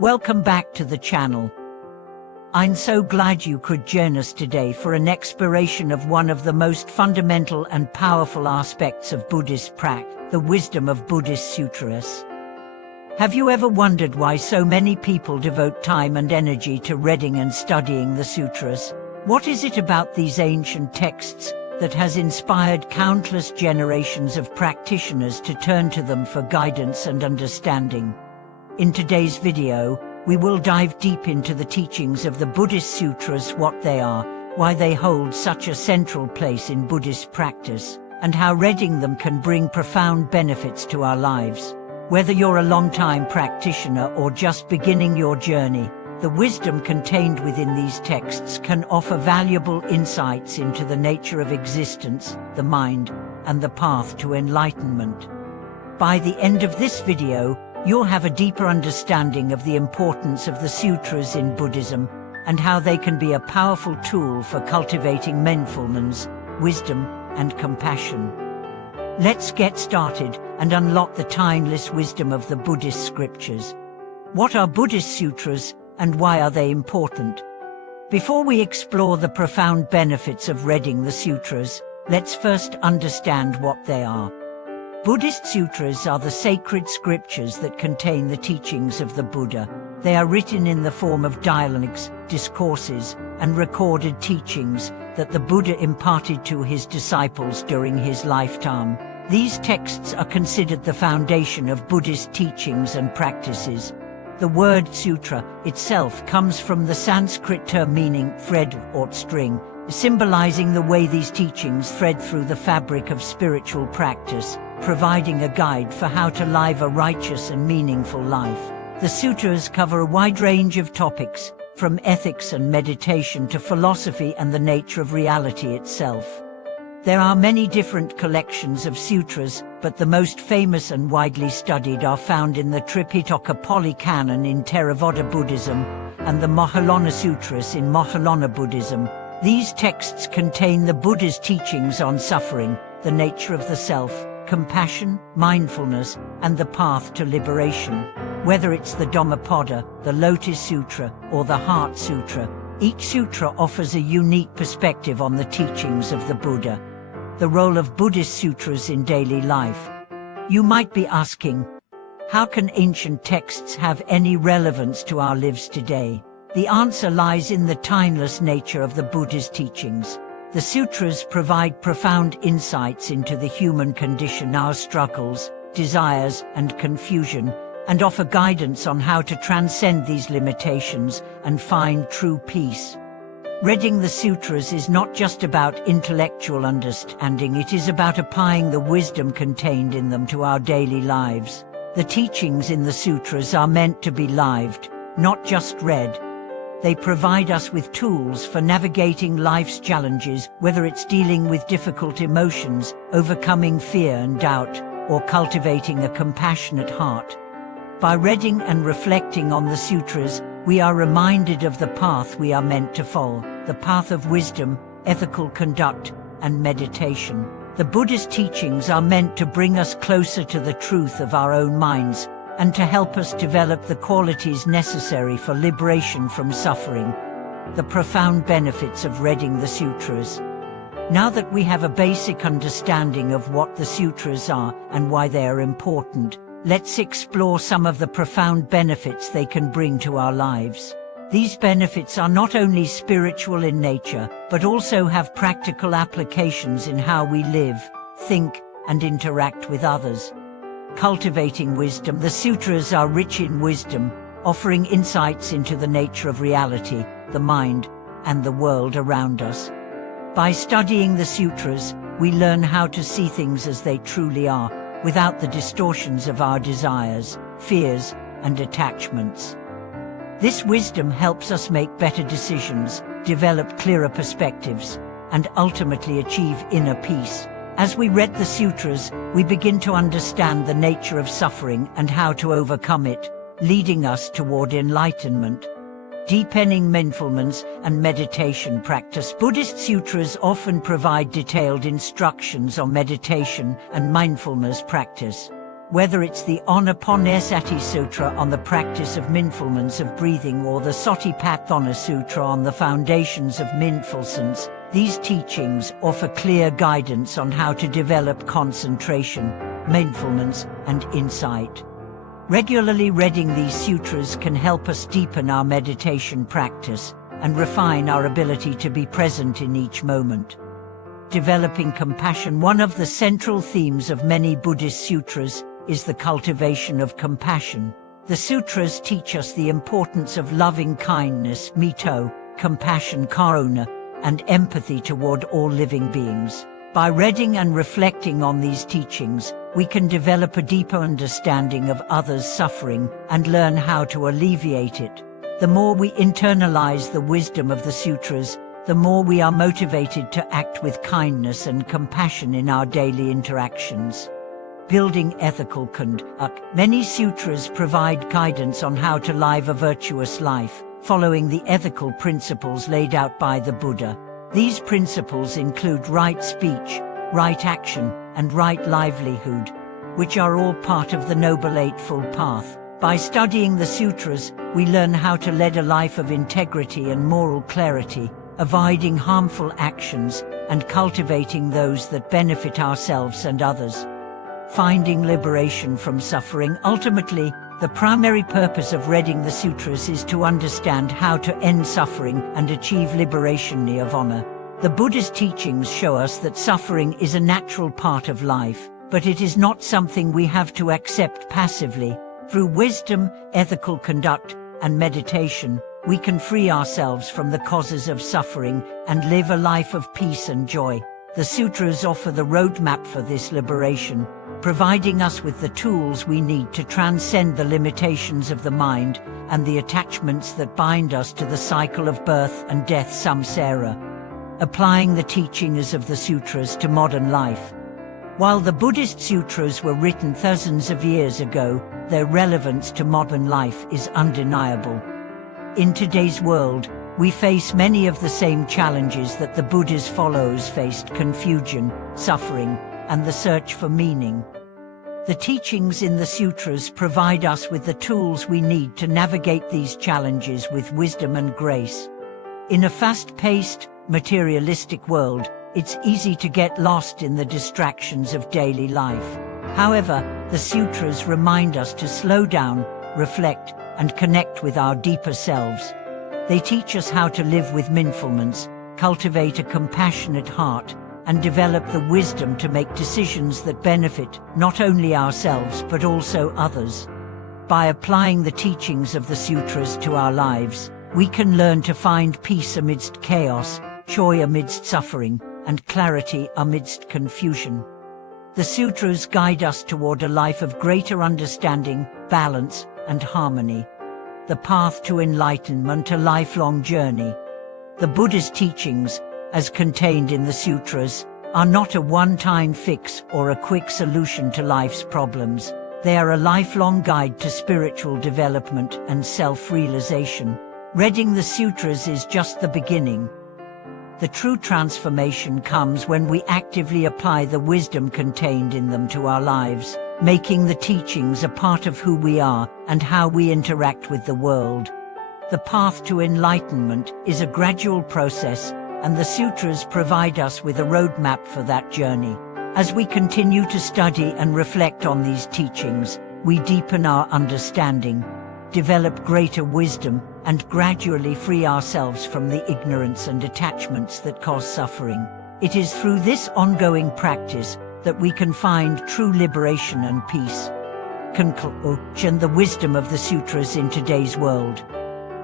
Welcome back to the channel. I'm so glad you could join us today for an exploration of one of the most fundamental and powerful aspects of Buddhist practice, the wisdom of Buddhist Sutras. Have you ever wondered why so many people devote time and energy to reading and studying the sutras? What is it about these ancient texts that has inspired countless generations of practitioners to turn to them for guidance and understanding? In today's video, we will dive deep into the teachings of the Buddhist Sutras, what they are, why they hold such a central place in Buddhist practice, and how reading them can bring profound benefits to our lives. Whether you're a long-time practitioner or just beginning your journey, the wisdom contained within these texts can offer valuable insights into the nature of existence, the mind, and the path to enlightenment. By the end of this video, you'll have a deeper understanding of the importance of the sutras in Buddhism and how they can be a powerful tool for cultivating mindfulness, wisdom, and compassion. Let's get started and unlock the timeless wisdom of the Buddhist scriptures. What are Buddhist sutras and why are they important? Before we explore the profound benefits of reading the sutras, let's first understand what they are. Buddhist sutras are the sacred scriptures that contain the teachings of the Buddha. They are written in the form of dialogues, discourses, and recorded teachings that the Buddha imparted to his disciples during his lifetime. These texts are considered the foundation of Buddhist teachings and practices. The word sutra itself comes from the Sanskrit term meaning thread or string, symbolizing the way these teachings thread through the fabric of spiritual practice, providing a guide for how to live a righteous and meaningful life. The sutras cover a wide range of topics, from ethics and meditation to philosophy and the nature of reality itself. There are many different collections of sutras, but the most famous and widely studied are found in the Tripitaka Pali Canon in Theravada Buddhism and the Moggallana Sutras in Moggallana Buddhism. These texts contain the Buddha's teachings on suffering, the nature of the self, compassion, mindfulness, and the path to liberation. Whether it's the Dhammapada, the Lotus Sutra, or the Heart Sutra, each sutra offers a unique perspective on the teachings of the Buddha. The role of Buddhist sutras in daily life. You might be asking, how can ancient texts have any relevance to our lives today? The answer lies in the timeless nature of the Buddha's teachings. The sutras provide profound insights into the human condition, our struggles, desires, and confusion, and offer guidance on how to transcend these limitations and find true peace. Reading the sutras is not just about intellectual understanding, it is about applying the wisdom contained in them to our daily lives. The teachings in the sutras are meant to be lived, not just read. They provide us with tools for navigating life's challenges, whether it's dealing with difficult emotions, overcoming fear and doubt, or cultivating a compassionate heart. By reading and reflecting on the sutras, we are reminded of the path we are meant to follow, the path of wisdom, ethical conduct, and meditation. The Buddhist teachings are meant to bring us closer to the truth of our own minds, and to help us develop the qualities necessary for liberation from suffering. The profound benefits of reading the sutras. Now that we have a basic understanding of what the sutras are and why they are important, let's explore some of the profound benefits they can bring to our lives. These benefits are not only spiritual in nature, but also have practical applications in how we live, think, and interact with others. Cultivating wisdom. The sutras are rich in wisdom, offering insights into the nature of reality, the mind, and the world around us. By studying the sutras, we learn how to see things as they truly are, without the distortions of our desires, fears, and attachments. This wisdom helps us make better decisions, develop clearer perspectives, and ultimately achieve inner peace. As we read the sutras, we begin to understand the nature of suffering and how to overcome it, leading us toward enlightenment. Deepening mindfulness and meditation practice. Buddhist sutras often provide detailed instructions on meditation and mindfulness practice. Whether it's the Anapanasati Sutra on the practice of mindfulness of breathing or the Satipatthana Sutra on the foundations of mindfulness, these teachings offer clear guidance on how to develop concentration, mindfulness, and insight. Regularly reading these sutras can help us deepen our meditation practice and refine our ability to be present in each moment. Developing compassion. One of the central themes of many Buddhist sutras is the cultivation of compassion. The sutras teach us the importance of loving kindness, mito, compassion, karuna, and empathy toward all living beings. By reading and reflecting on these teachings, we can develop a deeper understanding of others' suffering and learn how to alleviate it. The more we internalize the wisdom of the sutras, the more we are motivated to act with kindness and compassion in our daily interactions. Building ethical conduct. Many sutras provide guidance on how to live a virtuous life, following the ethical principles laid out by the Buddha. These principles include right speech, right action, and right livelihood, which are all part of the Noble Eightfold Path. By studying the sutras, we learn how to lead a life of integrity and moral clarity, avoiding harmful actions and cultivating those that benefit ourselves and others. Finding liberation from suffering. Ultimately, the primary purpose of reading the sutras is to understand how to end suffering and achieve liberation nirvana. The Buddhist teachings show us that suffering is a natural part of life, but it is not something we have to accept passively. Through wisdom, ethical conduct, and meditation, we can free ourselves from the causes of suffering and live a life of peace and joy. The sutras offer the roadmap for this liberation, providing us with the tools we need to transcend the limitations of the mind and the attachments that bind us to the cycle of birth and death samsara. Applying the teachings of the sutras to modern life. While the Buddhist sutras were written thousands of years ago, their relevance to modern life is undeniable. In today's world, we face many of the same challenges that the Buddha's followers faced: confusion, suffering, and the search for meaning. The teachings in the sutras provide us with the tools we need to navigate these challenges with wisdom and grace. In a fast-paced, materialistic world, it's easy to get lost in the distractions of daily life. However, the sutras remind us to slow down, reflect, and connect with our deeper selves. They teach us how to live with mindfulness, cultivate a compassionate heart, and develop the wisdom to make decisions that benefit not only ourselves but also others. By applying the teachings of the sutras to our lives, we can learn to find peace amidst chaos, joy amidst suffering, and clarity amidst confusion. The sutras guide us toward a life of greater understanding, balance, and harmony. The path to enlightenment, a lifelong journey. The Buddhist teachings, as contained in the sutras, are not a one-time fix or a quick solution to life's problems. They are a lifelong guide to spiritual development and self-realization. Reading the sutras is just the beginning. The true transformation comes when we actively apply the wisdom contained in them to our lives, making the teachings a part of who we are and how we interact with the world. The path to enlightenment is a gradual process, and the sutras provide us with a roadmap for that journey. As we continue to study and reflect on these teachings, we deepen our understanding, develop greater wisdom, and gradually free ourselves from the ignorance and attachments that cause suffering. It is through this ongoing practice that we can find true liberation and peace. Conclusion: the wisdom of the sutras in today's world.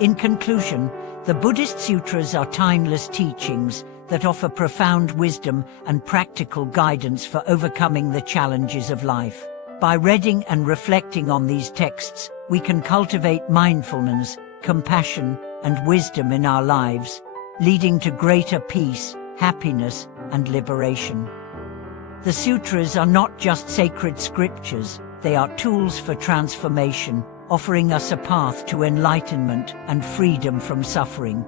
In conclusion, the Buddhist sutras are timeless teachings that offer profound wisdom and practical guidance for overcoming the challenges of life. By reading and reflecting on these texts, we can cultivate mindfulness, compassion, and wisdom in our lives, leading to greater peace, happiness, and liberation. The sutras are not just sacred scriptures, they are tools for transformation, offering us a path to enlightenment and freedom from suffering.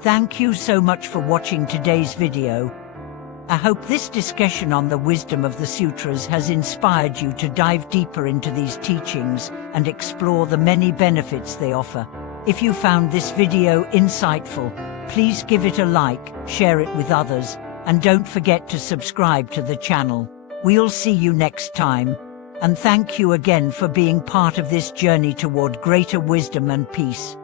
Thank you so much for watching today's video. I hope this discussion on the wisdom of the sutras has inspired you to dive deeper into these teachings and explore the many benefits they offer. If you found this video insightful, please give it a like, share it with others, and don't forget to subscribe to the channel. We'll see you next time, and thank you again for being part of this journey toward greater wisdom and peace.